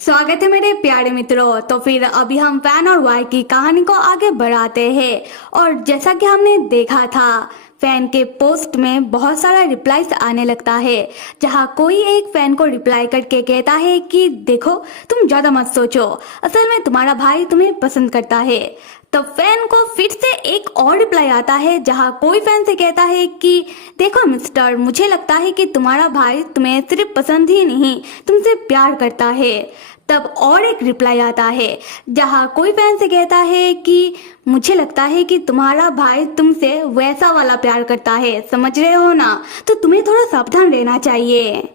स्वागत है मेरे प्यारे मित्रों। तो फिर अभी हम फैन और वाई की कहानी को आगे बढ़ाते हैं। और जैसा कि हमने देखा था, फैन के पोस्ट में बहुत सारा रिप्लाईज आने लगता है, जहां कोई एक फैन को रिप्लाई करके कहता है कि देखो तुम ज्यादा मत सोचो, असल में तुम्हारा भाई तुम्हें पसंद करता है। तब फैन को फिर से एक और रिप्लाई आता है, जहां कोई फैन से कहता है कि देखो मिस्टर, मुझे लगता है कि तुम्हारा भाई तुम्हें सिर्फ पसंद ही नहीं तुमसे प्यार करता है। तब और एक रिप्लाई आता है, जहां कोई फैन से कहता है कि मुझे लगता है कि तुम्हारा भाई तुमसे वैसा वाला प्यार करता है, समझ रहे हो ना, तो तुम्हें थोड़ा सावधान रहना चाहिए।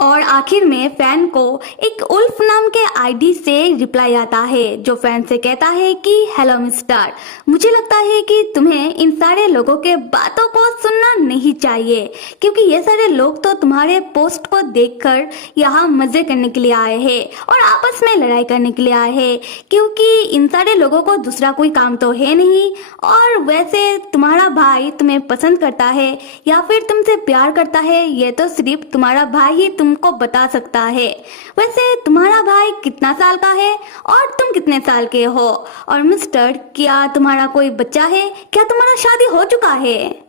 और आखिर में फैन को एक उल्फ नाम के आईडी से रिप्लाई आता है, जो फैन से कहता है कि हेलो मिस्टर, मुझे लगता है कि तुम्हें इन सारे लोगों के बातों को सुनना नहीं चाहिए, क्योंकि ये सारे लोग तो तुम्हारे पोस्ट को देखकर यहाँ मजे करने के लिए आए हैं और आपस में लड़ाई करने के लिए आए हैं, क्योंकि इन सारे लोगों को दूसरा कोई काम तो है नहीं। और वैसे तुम्हारा भाई तुम्हें पसंद करता है या फिर तुमसे प्यार करता है, ये तो सिर्फ तुम्हारा भाई ही तुमको बता सकता है। वैसे तुम्हारा भाई कितना साल का है और तुम कितने साल के हो? और मिस्टर, क्या तुम्हारा कोई बच्चा है? क्या तुम्हारा शादी हो चुका है?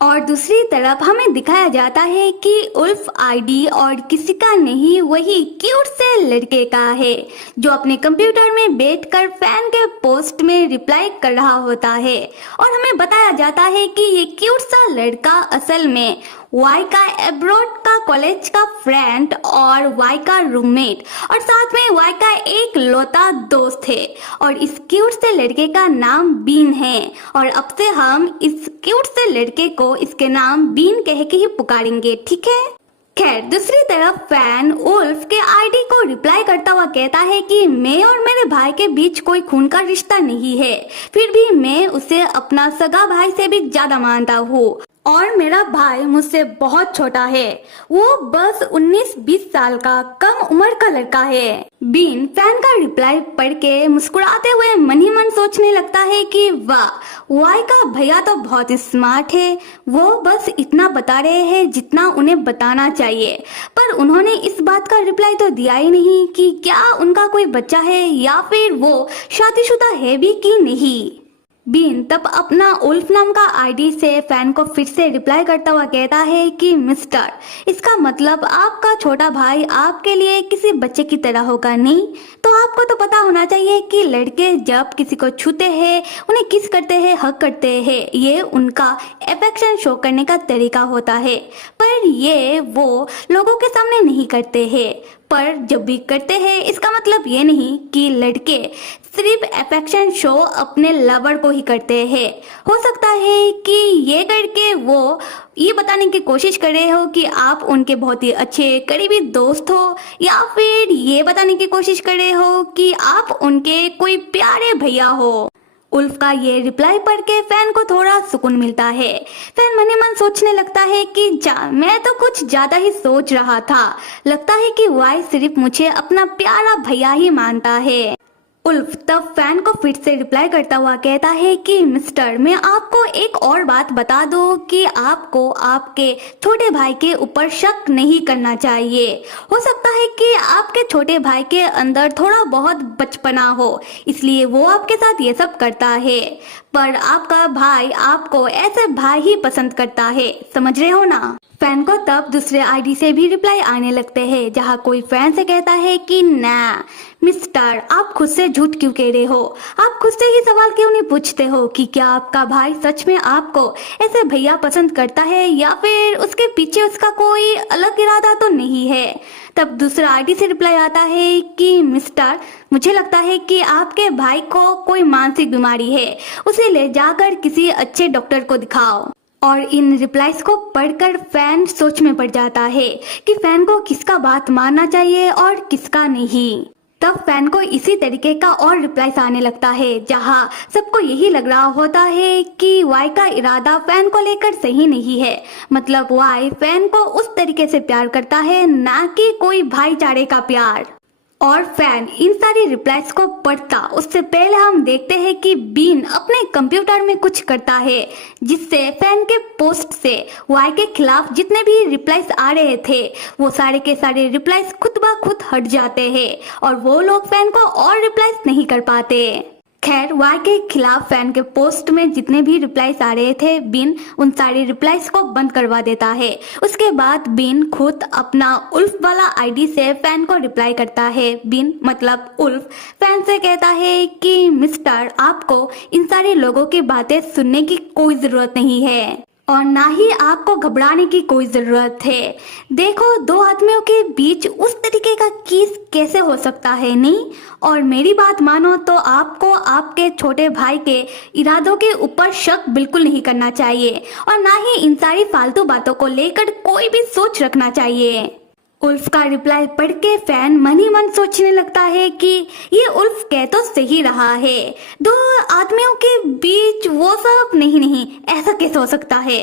और दूसरी तरफ हमें दिखाया जाता है कि उल्फ आईडी और किसी का नहीं, वही क्यूट से लड़के का है, जो अपने कंप्यूटर में बैठकर फैन के पोस्ट में रिप्लाई कर रहा होता है। और हमें बताया जाता है कि ये क्यूट सा लड़का असल में वाई का एब्रॉड का कॉलेज का फ्रेंड और वाई का रूममेट और साथ में वाई का एक लौता दोस्त है। और इस क्यूट से लड़के का नाम बीन है, और अब से हम इस क्यूट से लड़के को इसके नाम बीन कह के ही पुकारेंगे, ठीक है? खैर, दूसरी तरफ फैन उल्फ के आईडी को रिप्लाई करता हुआ कहता है कि मैं और मेरे भाई के बीच कोई खून का रिश्ता नहीं है, फिर भी मैं उसे अपना सगा भाई से भी ज्यादा मानता हूँ। और मेरा भाई मुझसे बहुत छोटा है, वो बस 19-20 साल का कम उम्र का लड़का है। बीन फैन का रिप्लाई पढ़ के मुस्कुराते हुए मन ही मन सोचने लगता है कि वाह, वाई का भैया तो बहुत स्मार्ट है, वो बस इतना बता रहे हैं जितना उन्हें बताना चाहिए। पर उन्होंने इस बात का रिप्लाई तो दिया ही नहीं कि क्या उनका कोई बच्चा है या फिर वो शादीशुदा है भी कि नहीं। बीन तब अपना उल्फ नाम का आईडी से फैन को फिर से रिप्लाई करता हुआ कहता है कि मिस्टर, इसका मतलब आपका छोटा भाई आपके लिए किसी बच्चे की तरह होगा नहीं? तो आपको तो पता होना चाहिए कि लड़के जब किसी को छूते हैं, उन्हें किस करते हैं, हक करते हैं, ये उनका अफेक्शन शो करने का तरीका होता है। पर ये वो लोगों के सामने नहीं करते हैं, पर जब भी करते हैं इसका मतलब ये नहीं कि लड़के सिर्फ अफेक्शन शो अपने लवर को ही करते हैं। हो सकता है कि ये करके वो ये बताने की कोशिश कर रहे हो कि आप उनके बहुत ही अच्छे करीबी दोस्त हो, या फिर ये बताने की कोशिश कर रहे हो कि आप उनके कोई प्यारे भैया हो। उल्फ का ये रिप्लाई पढ़ के फैन को थोड़ा सुकून मिलता है। फैन मन ही मन सोचने लगता है कि मैं तो कुछ ज्यादा ही सोच रहा था, लगता है कि वाई सिर्फ मुझे अपना प्यारा भैया ही मानता है। उल्फ तब फैन को फिर से रिप्लाई करता हुआ कहता है कि मिस्टर, मैं आपको एक और बात बता दूं कि आपको आपके छोटे भाई के ऊपर शक नहीं करना चाहिए। हो सकता है कि आपके छोटे भाई के अंदर थोड़ा बहुत बचपना हो, इसलिए वो आपके साथ ये सब करता है, पर आपका भाई आपको ऐसे भाई ही पसंद करता है, समझ रहे हो ना? फैन को तब दूसरे आईडी से भी रिप्लाई आने लगते हैं, जहां कोई फैन से कहता है कि ना मिस्टर, आप खुद से झूठ क्यों कह रहे हो? आप खुद से ही सवाल क्यों नहीं पूछते हो कि क्या आपका भाई सच में आपको ऐसे भैया पसंद करता है या फिर उसके पीछे उसका कोई अलग इरादा तो नहीं है? तब दूसरा आईडी से रिप्लाई आता है कि मिस्टर, मुझे लगता है कि आपके भाई को कोई मानसिक बीमारी है, उसे ले जाकर किसी अच्छे डॉक्टर को दिखाओ। और इन रिप्लाईज को पढ़कर फैन सोच में पड़ जाता है कि फैन को किसका बात मानना चाहिए और किसका नहीं। तब फैन को इसी तरीके का और रिप्लाईज आने लगता है, जहां सबको यही लग रहा होता है कि वाई का इरादा फैन को लेकर सही नहीं है। मतलब वाई फैन को उस तरीके से प्यार करता है, ना कि कोई भाईचारे का प्यार। और फैन इन सारी रिप्लाईज को पढ़ता उससे पहले हम देखते हैं कि बीन अपने कंप्यूटर में कुछ करता है, जिससे फैन के पोस्ट से वाई के खिलाफ जितने भी रिप्लाईज आ रहे थे वो सारे के सारे रिप्लाईज खुद ब खुद हट जाते हैं और वो लोग फैन को और रिप्लाईज नहीं कर पाते। खैर, वाई के खिलाफ फैन के पोस्ट में जितने भी रिप्लाईज आ रहे थे बीन उन सारी रिप्लाईज को बंद करवा देता है। उसके बाद बीन खुद अपना उल्फ वाला आईडी से फैन को रिप्लाई करता है। बीन मतलब उल्फ फैन से कहता है कि मिस्टर, आपको इन सारे लोगों की बातें सुनने की कोई जरूरत नहीं है और ना ही आपको घबराने की कोई जरूरत है। देखो, दो आदमियों के बीच उस तरीके का किस कैसे हो सकता है, नहीं? और मेरी बात मानो तो आपको आपके छोटे भाई के इरादों के ऊपर शक बिल्कुल नहीं करना चाहिए और ना ही इन सारी फालतू बातों को लेकर कोई भी सोच रखना चाहिए। उल्फ का रिप्लाई पढ़ के फैन मन ही मन सोचने लगता है कि ये उल्फ कह तो सही रहा है, दो आदमियों के बीच वो सब नहीं, ऐसा कैसे हो सकता है।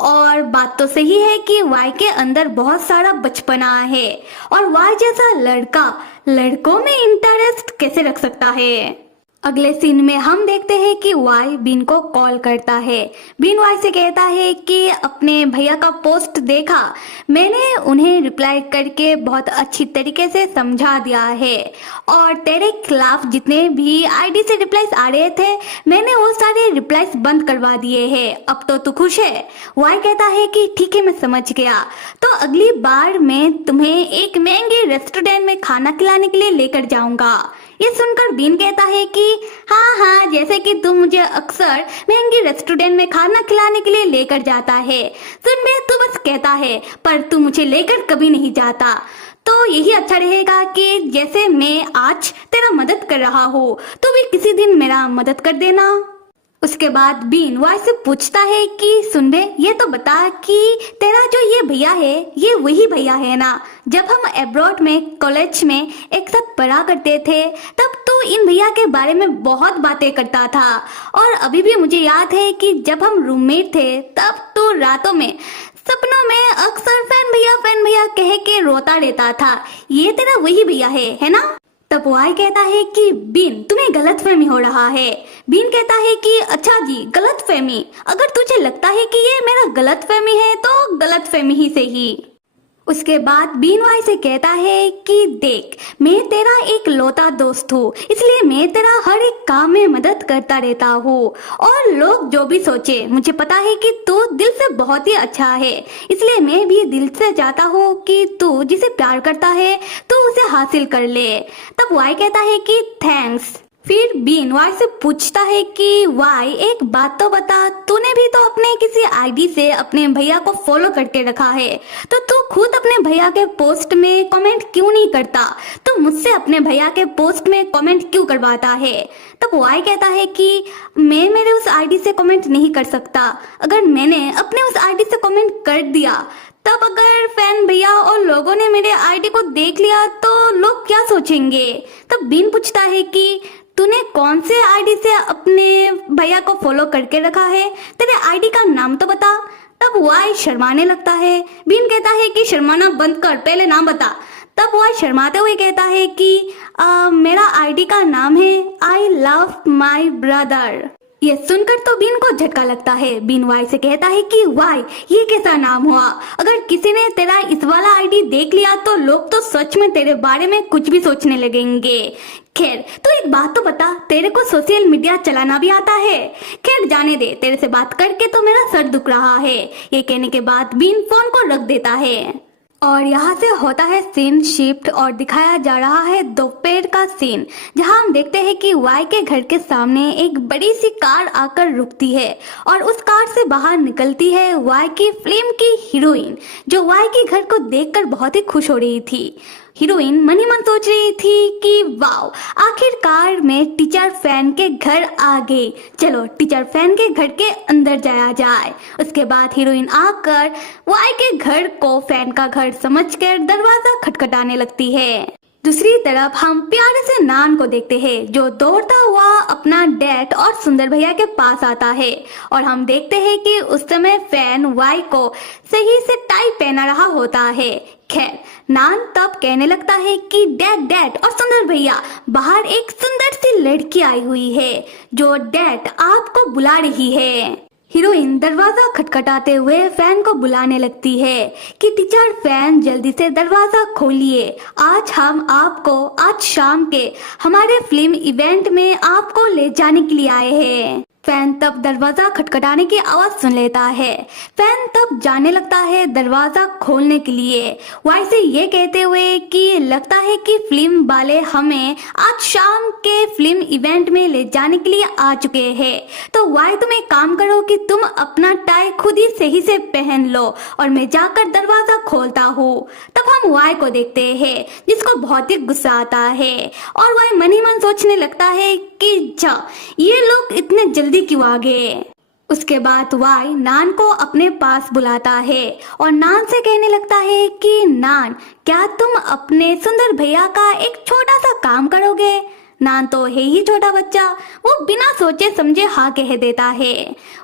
और बात तो सही है कि वाई के अंदर बहुत सारा बचपना है और वाई जैसा लड़का लड़कों में इंटरेस्ट कैसे रख सकता है। अगले सीन में हम देखते हैं कि वाई बीन को कॉल करता है। बीन वाई से कहता है कि अपने भैया का पोस्ट देखा, मैंने उन्हें रिप्लाई करके बहुत अच्छी तरीके से समझा दिया है और तेरे खिलाफ जितने भी आईडी से रिप्लाईज आ रहे थे मैंने वो सारे रिप्लाईज बंद करवा दिए हैं। अब तो तू खुश है? वाई कहता है कि ठीक है, मैं समझ गया, तो अगली बार मैं तुम्हें एक महंगे रेस्टोरेंट में खाना खिलाने के लिए लेकर जाऊंगा। ये सुनकर बीन कहता है कि हाँ, जैसे कि तू मुझे अक्सर महंगे रेस्टोरेंट में खाना खिलाने के लिए लेकर जाता है। सुन बे, तू बस कहता है पर तू मुझे लेकर कभी नहीं जाता। तो यही अच्छा रहेगा कि जैसे मैं आज तेरा मदद कर रहा हूँ तो भी किसी दिन मेरा मदद कर देना। उसके बाद बीन वाई से पूछता है कि सुन बे, ये तो बता कि तेरा जो ये भैया है ये वही भैया है ना, जब हम अब्रॉड में कॉलेज में एक साथ पढ़ा करते थे तब तो इन भैया के बारे में बहुत बातें करता था और अभी भी मुझे याद है कि जब हम रूममेट थे तब तो रातों में सपनों में अक्सर फैन भैया कह के रोता रहता था। ये तेरा वही भैया है ना? तब वाई कहता है कि बीन, तुम्हें गलतफहमी हो रहा है। बीन कहता है कि अच्छा जी, गलतफहमी? अगर तुझे लगता है कि ये मेरा गलतफहमी है तो गलतफहमी ही सही। उसके बाद बीन वाई से कहता है कि देख, मैं तेरा एक लौता दोस्त हूँ, इसलिए मैं तेरा हर एक काम में मदद करता रहता हूँ और लोग जो भी सोचे मुझे पता है कि तू दिल से बहुत ही अच्छा है, इसलिए मैं भी दिल से चाहता हूँ कि तू जिसे प्यार करता है तो उसे हासिल कर ले। तब वाई कहता है कि थैंक्स। फिर बीन वाई से पूछता है कि वाई, एक बात तो बता, तूने भी तो अपने किसी आईडी से अपने भैया को फॉलो करके रखा है, तो तू खुद अपने भैया के पोस्ट में कमेंट क्यों नहीं करता? तो मुझसे अपने भैया के पोस्ट में कमेंट क्यों करवाता है? तब वाई कहता है कि मैं मेरे उस आईडी से कमेंट नहीं कर सकता। अगर मैंने अपने उस आईडी से कमेंट कर दिया तब अगर फैन भैया और लोगों ने मेरे आईडी को देख लिया तो लोग क्या सोचेंगे? तब बीन पूछता है कि तूने कौन से आईडी से अपने भैया को फॉलो करके रखा है? तेरे आईडी का नाम तो बता। तब वाई शर्माने लगता है। बीन कहता है कि शर्माना बंद कर, पहले नाम बता। तब वाई शर्माते हुए कहता है कि मेरा आईडी का नाम है आई लव माई ब्रदर। ये सुनकर तो बीन को झटका लगता है। बीन वाई से कहता है कि वाई, ये कैसा नाम हुआ? अगर किसी ने तेरा इस वाला आईडी देख लिया तो लोग तो सच में तेरे बारे में कुछ भी सोचने लगेंगे। खैर, तो एक बात तो बता, तेरे को सोशल मीडिया चलाना भी आता है? खैर जाने दे, तेरे से बात करके तो मेरा सर दुख रहा है। ये कहने के बाद बीन फोन को रख देता है और यहाँ से होता है सीन शिफ्ट और दिखाया जा रहा है दोपहर का सीन, जहाँ हम देखते हैं कि वाई के घर के सामने एक बड़ी सी कार आकर रुकती है और उस कार से बाहर निकलती है वाई की फिल्म की हीरोइन, जो वाई के घर को देखकर बहुत ही खुश हो रही थी। हीरोइन मन ही मन सोच रही थी कि वाओ, आखिरकार मैं टीचर फैन के घर आ गई, चलो टीचर फैन के घर के अंदर जाया जाए। उसके बाद हीरोइन आकर वाई के घर को फैन का घर समझकर दरवाजा खटखटाने लगती है। दूसरी तरफ हम प्यारे से नान को देखते हैं, जो दौड़ता हुआ अपना डैड और सुंदर भैया के पास आता है और हम देखते हैं कि उस समय फैन वाई को सही से टाई पहना रहा होता है। खैर, नान तब कहने लगता है कि डैड डैड और सुंदर भैया, बाहर एक सुंदर सी लड़की आई हुई है जो डैड आपको बुला रही है। हीरोइन दरवाजा खटखटाते हुए फैन को बुलाने लगती है कि टीचर फैन जल्दी से दरवाजा खोलिए, आज हम आपको आज शाम के हमारे फिल्म इवेंट में आपको ले जाने के लिए आए हैं। फैन तब दरवाजा खटखटाने की आवाज सुन लेता है। फैन तब जाने लगता है दरवाजा खोलने के लिए, वाई से ये कहते हुए कि लगता है कि फिल्म वाले हमें आज शाम के फिल्म इवेंट में ले जाने के लिए आ चुके हैं, तो वाई तुम एक काम करो कि तुम अपना टाई खुद ही सही से पहन लो और मैं जाकर दरवाजा खोलता हूँ। तब हम वाई को देखते हैं जिसको बहुत ही गुस्सा आता है और वाई मन ही मन सोचने लगता है कि ये लोग इतने जल्दी क्यों आ गए। उसके बाद वाई नान को अपने पास बुलाता है और नान से कहने लगता है कि नान, क्या तुम अपने सुंदर भैया का एक छोटा सा काम करोगे। नान तो है ही छोटा बच्चा, वो बिना सोचे समझे हाँ कह देता है।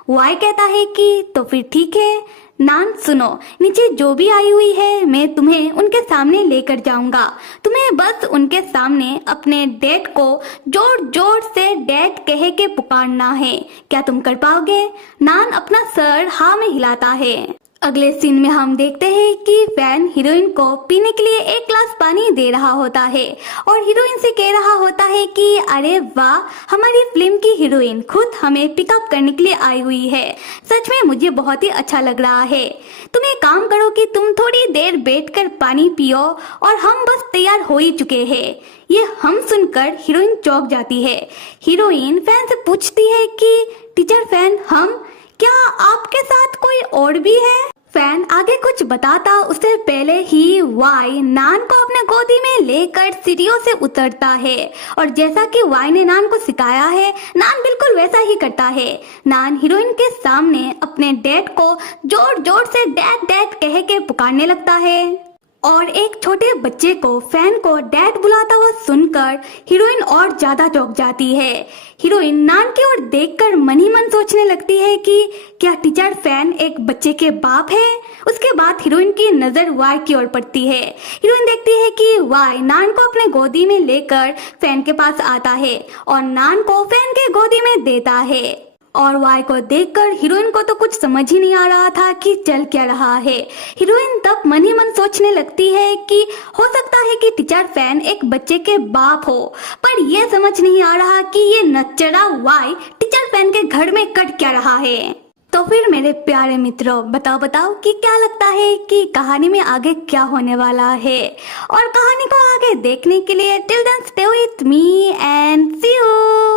वाई कहता है कि तो फिर ठीक है नान, सुनो, नीचे जो भी आई हुई है मैं तुम्हें उनके सामने लेकर जाऊंगा। तुम्हें बस उनके सामने अपने डैड को जोर जोर से डैड कह के पुकारना है। क्या तुम कर पाओगे। नान अपना सर हाँ में हिलाता है। अगले सीन में हम देखते हैं कि फैन हीरोइन को पीने के लिए एक ग्लास पानी दे रहा होता है और हीरोइन से कह रहा होता है कि अरे वाह, हमारी फिल्म की हीरोइन खुद हमें पिकअप करने के लिए आई हुई है। सच में मुझे बहुत ही अच्छा लग रहा है। तुम एक काम करो कि तुम थोड़ी देर बैठकर पानी पियो और हम बस तैयार हो ही चुके हैं। ये हम सुनकर हीरोइन चौंक जाती है। हीरोइन फैन से पूछती है कि टीचर फैन, हम क्या आपके साथ कोई और भी है। फैन आगे कुछ बताता उससे पहले ही वाई नान को अपने गोदी में लेकर सीढ़ियों से उतरता है और जैसा कि वाई ने नान को सिखाया है, नान बिल्कुल वैसा ही करता है। नान हीरोइन के सामने अपने डैड को जोर जोर से डैड डैड कह के पुकारने लगता है और एक छोटे बच्चे को फैन को डैड बुलाता हुआ सुनकर हीरोइन और ज्यादा चौंक जाती है। हीरोइन नान की ओर देखकर मन ही मन सोचने लगती है कि क्या टीचर फैन एक बच्चे के बाप है। उसके बाद हीरोइन की नजर वाई की ओर पड़ती है। हीरोइन देखती है कि वाई नान को अपने गोदी में लेकर फैन के पास आता है और नान को फैन के गोदी में देता है और वाई को देखकर हीरोइन को तो कुछ समझ ही नहीं आ रहा था कि चल क्या रहा है। हीरोइन तब मन ही मन सोचने लगती है कि हो सकता है कि टीचर फैन एक बच्चे के बाप हो, पर यह समझ नहीं आ रहा कि ये नच्चरा वाई टीचर फैन के घर में कट क्या रहा है। तो फिर मेरे प्यारे मित्रों, बताओ कि क्या लगता है कि कहानी में आगे क्या होने वाला है। और कहानी को आगे देखने के लिए till then stay with me and see you.